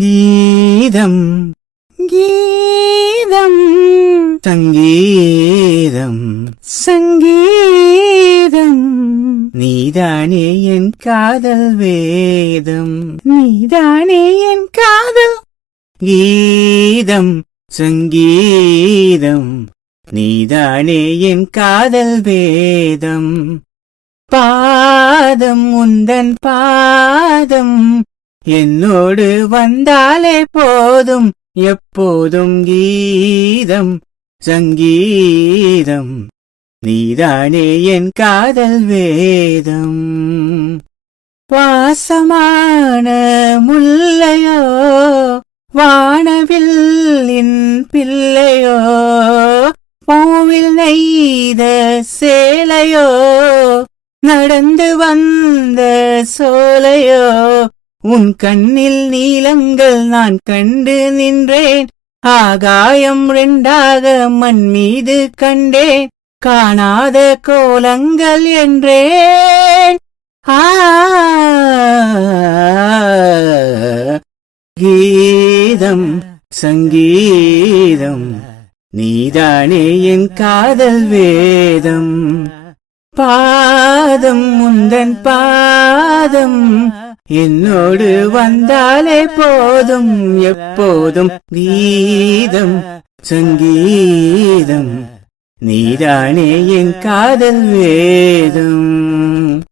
கீதம் கீதம் சங்கீதம் சங்கீதம் நீதானே என் காதல் வேதம் நீதானே என் காதல் கீதம் சங்கீதம் நீதானே என் காதல் வேதம் பாதம் உந்தன் பாதம் என்னோடு வந்தாலே போதும் எப்போதும் கீதம் சங்கீதம் நீதானே என் காதல் வேதம் வாசமான முல்லையோ வானவில்லின் பிள்ளையோ பூவில் நெய்த சேலையோ நடந்து வந்த சோலையோ உன் கண்ணில் நீலங்கள் நான் கண்டு நின்றேன் ஆகாயம் ரெண்டாக மண் மீது கண்டேன் காணாத கோலங்கள் என்றேன் கீதம் சங்கீதம் நீதானே என் காதல் வேதம் பாதம் உந்தன் பாதம் என்னோடு வந்தாலே போதும் எப்போதும் கீதம் சங்கீதம் நீதானே என் காதல் வேதம்.